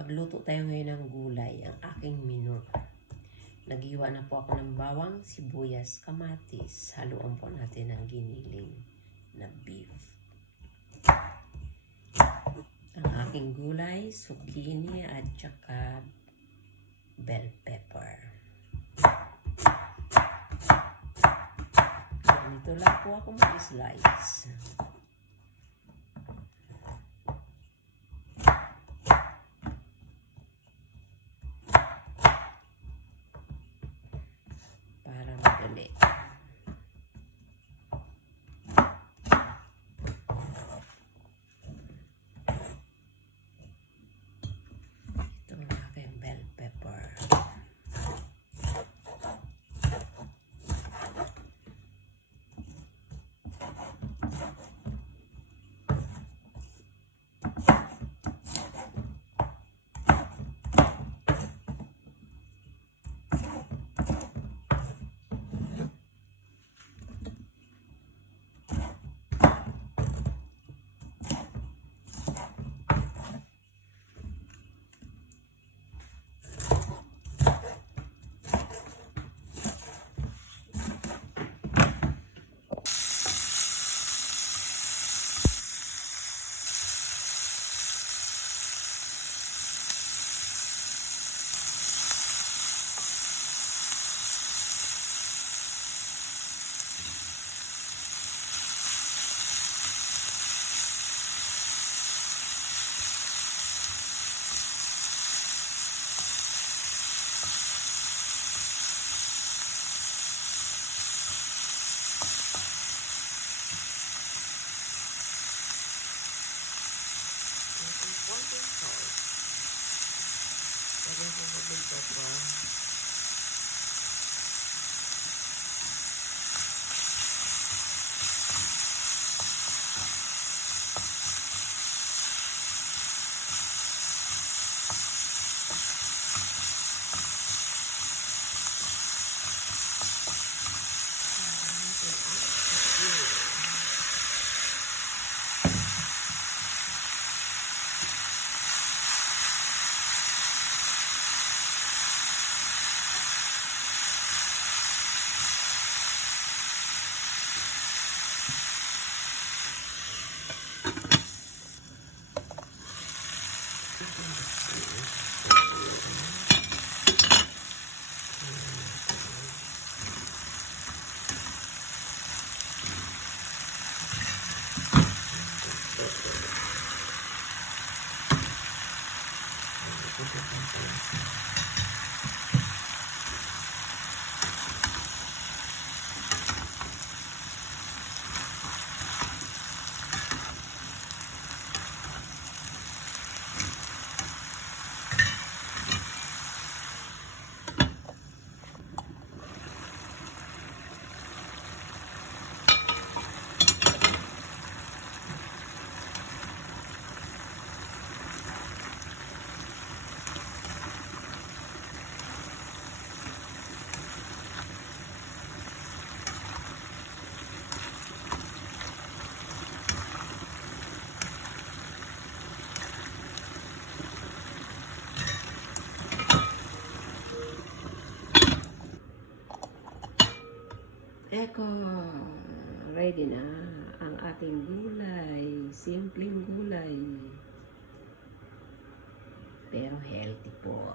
Magluto tayo ngayon ng gulay, ang aking menu. Naghiwa na po ako ng bawang, sibuyas, kamatis. Haluan po natin ng giniling na beef. Ang aking gulay, zucchini at saka bell pepper. Ganito lang po ako mag-slice. Para madali. Ito ang aking bell pepper. Eko, ready na ang ating gulay. Simpleng gulay. Pero healthy po.